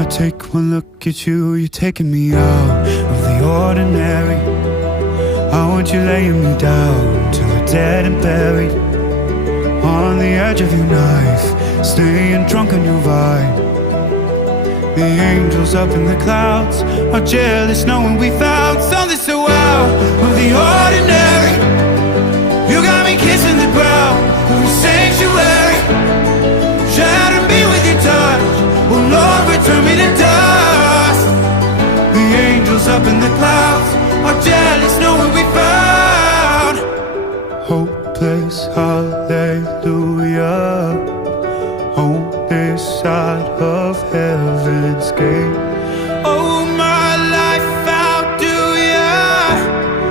I take one look at you, you're taking me out of the ordinary. I want you laying me down till we're dead and buried, on the edge of your knife, staying drunk on your vine. The angels up in the clouds are jealous knowing we found something so out of the ordinary. You got me kissing the ground of your sanctuary, shatter me with your touch, oh Lord, return me to dust. The angels up in the clouds are jealous knowing we found hopeless hallelujah on this side of heaven's gate.